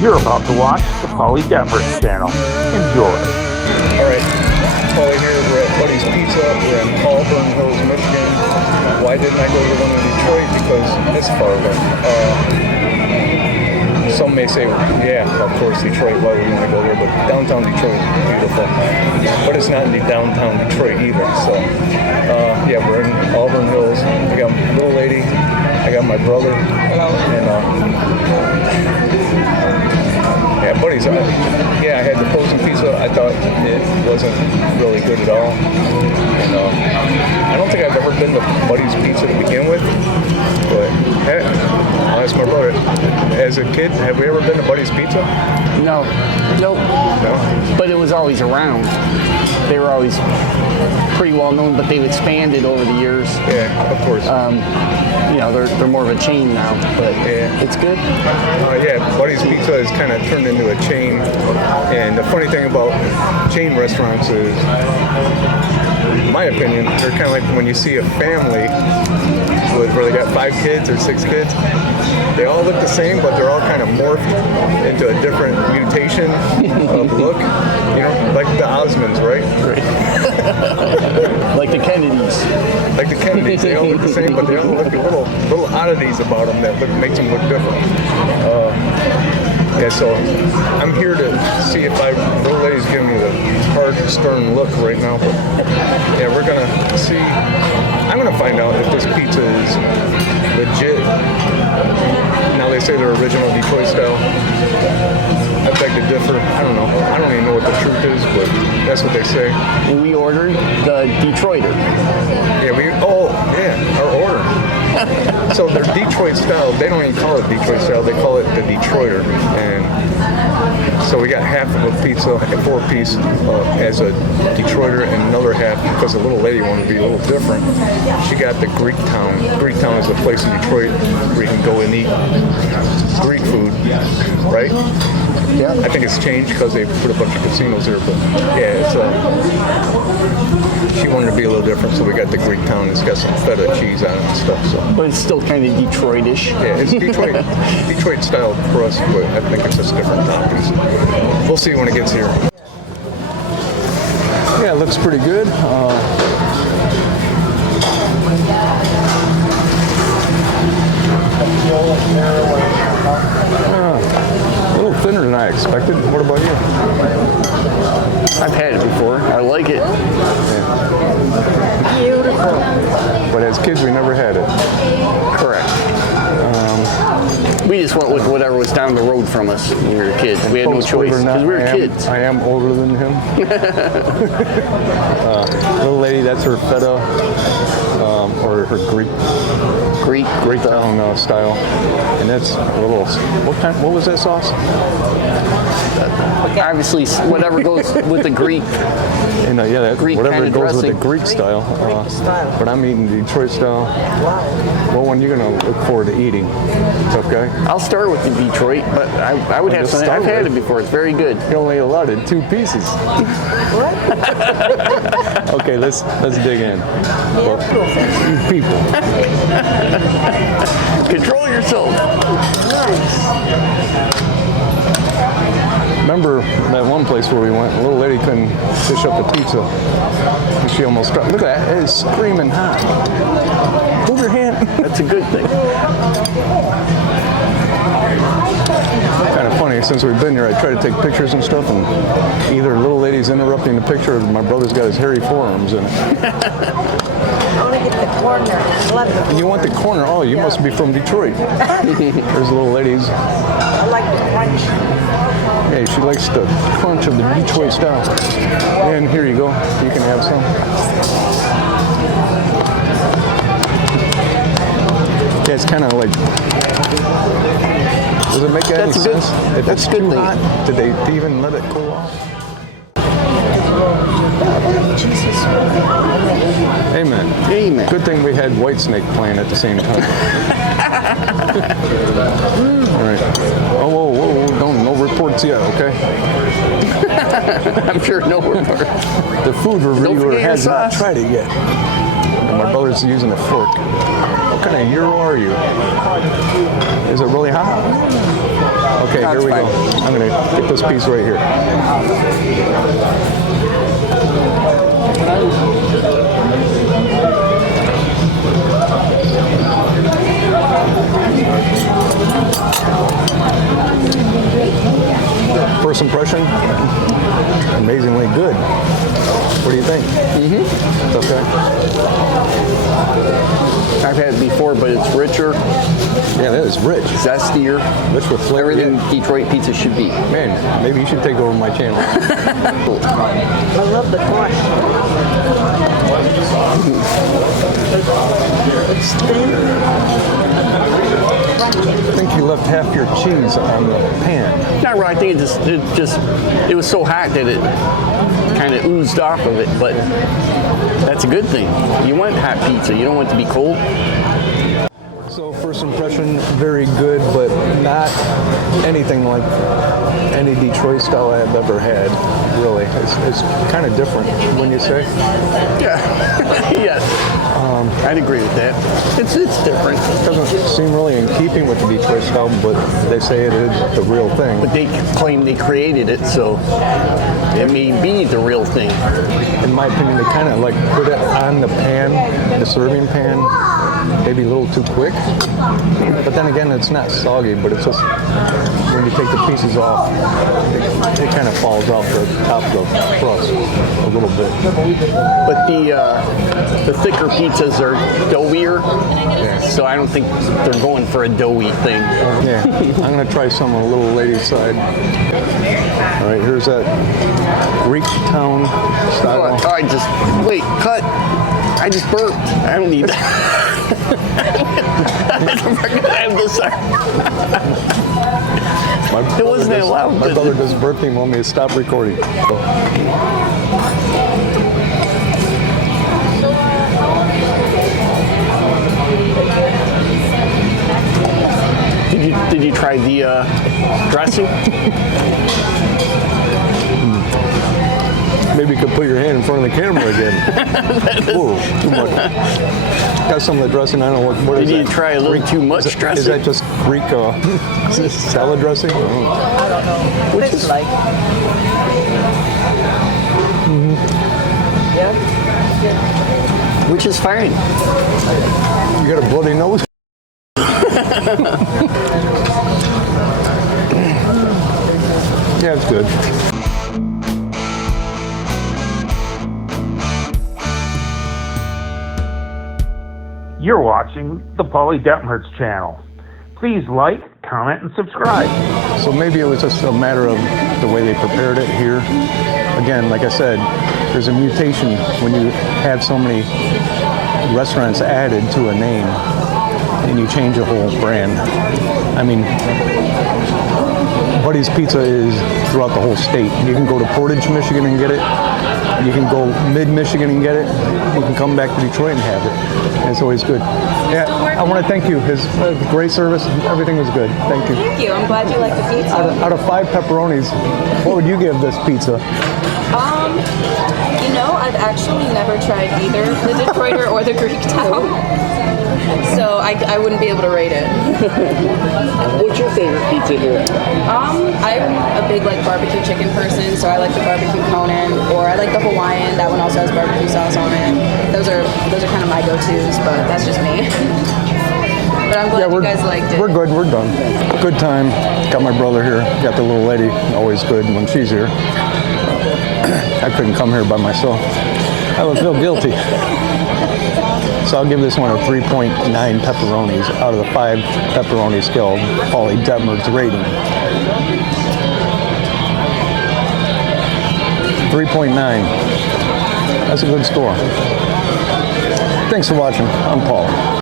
You're about to watch the Paulie Detmers channel. Enjoy. Alright, Paulie here. We're at Buddy's Pizza. We're in Auburn Hills, Michigan. Why didn't I go to the one in Detroit? Because it's far away. Some may say, yeah, of course, Detroit, why would you want to go there? But downtown Detroit is beautiful. But it's not in the downtown Detroit either. So, yeah, we're in Auburn Hills. I got a little lady. I got my brother. And, yeah, Buddy's. Yeah, I had the frozen pizza. I thought it wasn't really good at all. And I don't think I've ever been to Buddy's Pizza to begin with. But hey, I'll ask my brother. As a kid, have we ever been to Buddy's Pizza? No. Nope. No. But it was always around. They were always pretty well known, but they've expanded over the years. Yeah, of course. You know, they're more of a chain now, but yeah. It's good. Yeah, Buddy's Pizza has kind of turned into a chain. And the funny thing about chain restaurants is, in my opinion, they're kind of like when you see a family where they got 5 kids or 6 kids. They all look the same, but they're all kind of morphed into a different mutation of look. You know, like the Osmonds, right? Right. Like the Kennedys. Like the Kennedys, they all look the same, but they all look little oddities about them that makes them look different. Yeah, so I'm here to see if the little lady's giving me the hard, stern look right now. But yeah, we're gonna see. I'm gonna find out if this pizza is legit. Now they say they're original Detroit style. I beg to differ. I don't know. I don't even know what the truth is, but that's what they say. We ordered the Detroiter. Yeah, our order. So they're Detroit style. They don't even call it Detroit style. They call it the Detroiter. And so we got half of a pizza, a 4-piece, as a Detroiter, and another half because the little lady wanted to be a little different. She got the Greek Town. Greek Town is a place in Detroit where you can go and eat Greek food, right? Yeah. I think it's changed because they put a bunch of casinos there, but yeah, it's she wanted to be a little different, so we got the Greek Town. It's got some feta cheese on it and stuff. So. But it's still kind of Detroit-ish. Yeah, it's Detroit style for us, but I think it's just different toppings. We'll see when it gets here. Yeah, it looks pretty good. A little thinner than I expected. What about you? I've had it before. I like it. Yeah. Beautiful. But as kids, we never had it. Correct. We just went with whatever was down the road from us when we were kids. We had no choice because we were kids. I am older than him. Little lady, that's her feta or her Greek Town style, and that's a little. What was that sauce? Obviously, whatever goes with the Greek. And yeah, Greek whatever kind of goes with the dressing. Greek style. But I'm eating Detroit style. What one you gonna look forward to eating? Tough guy. I'll start with the Detroit, but I would have just some. start I've had with it before. It's very good. You're only allowed in 2 pieces. Okay, let's dig in. Well, people. Control yourself. Remember that one place where we went? A little lady couldn't fish up the pizza, and she almost dropped. Look at that! It is screaming hot. Move your hand. That's a good thing. Kind of funny, since we've been here, I try to take pictures and stuff, and either little lady's interrupting the picture or my brother's got his hairy forearms in it. I want to get the corner. I love the You want the corner? Oh, you must be from Detroit. There's little ladies. I like the crunch. Hey, she likes the crunch of the Detroit style. And here you go. You can have some. Yeah, it's kind of like. Does it make any sense? If that's it's good too thing. hot, did they even let it cool off? Amen. Amen. Good thing we had Whitesnake playing at the same time. All right. Oh, whoa. No reports yet, okay? I'm sure no report. The food reviewer forget your has not sauce. tried it yet. And my brother's using a fork. What kind of Euro are you? Is it really hot? Okay, That's here we fine. go. I'm gonna get this piece right here. First impression, amazingly good. What do you think? Mm-hmm. It's okay. I've had it before, but it's richer, Yeah, that is rich. zestier, Rich with flavor. everything Yeah. Detroit pizza should be. Man, maybe you should take over my channel. I love the crust. It's thin. I think you left half your cheese on the pan. Not right. I think it was so hot that it kind of oozed off of it, but that's a good thing. You want hot pizza. You don't want it to be cold. So first impression, very good, but not anything like any Detroit style I've ever had, really. It's kind of different, wouldn't you say? Yeah. Yes. I'd agree with that. It's different. It doesn't seem really in keeping with the Detroit style, but they say it is the real thing. But they claim they created it, so it may be the real thing. In my opinion, they kind of like put it on the pan, the serving pan, maybe a little too quick. But then again, it's not soggy, but it's just when you take the pieces off, it kind of falls off the top of the crust a little bit. But the thicker pizzas are doughier, so I don't think they're going for a doughy thing. Yeah, I'm gonna try some on the little lady's side. All right, here's that Greek town style. Oh, wait, cut. I just burped. I don't need that. I'm gonna have this. It wasn't allowed. My brother just burped and wanted me to stop recording. Did you try the dressing? Maybe you could put your hand in front of the camera again. Whoa, too much. Got some of the dressing. I don't know what is Did you that? try a little too much dressing? Is that just Greek salad dressing? I don't know. Which is like. Yeah. Which is fine. You got a bloody nose? Yeah, it's good. You're watching the Paulie Detmer's channel. Please like, comment, and subscribe. So maybe it was just a matter of the way they prepared it here. Again, like I said, there's a mutation when you have so many restaurants added to a name and you change a whole brand. I mean, Buddy's Pizza is throughout the whole state. You can go to Portage, Michigan and get it. You can go mid-Michigan and get it. You can come back to Detroit and have it. And it's always good. Yeah, I want to thank you. His great service, everything was good. Thank you. Thank you. I'm glad you like the pizza. Out of 5 pepperonis, what would you give this pizza? You know, I've actually never tried either the Detroiter or the Greek Town, so I wouldn't be able to rate it. What's your favorite pizza here? I'm a big like barbecue chicken person, so I like the barbecue Conan, or I like the Hawaiian. That one also has barbecue sauce on it. Those are kind of my go-tos, but that's just me. But I'm glad you guys liked it. We're good. We're done. Good time. Got my brother here. Got the little lady. Always good when she's here. I couldn't come here by myself. I would feel guilty. So I'll give this one a 3.9 pepperonis out of the 5 pepperoni scale. Paulie Detmer's rating. 3.9. That's a good score. Thanks for watching. I'm Paul.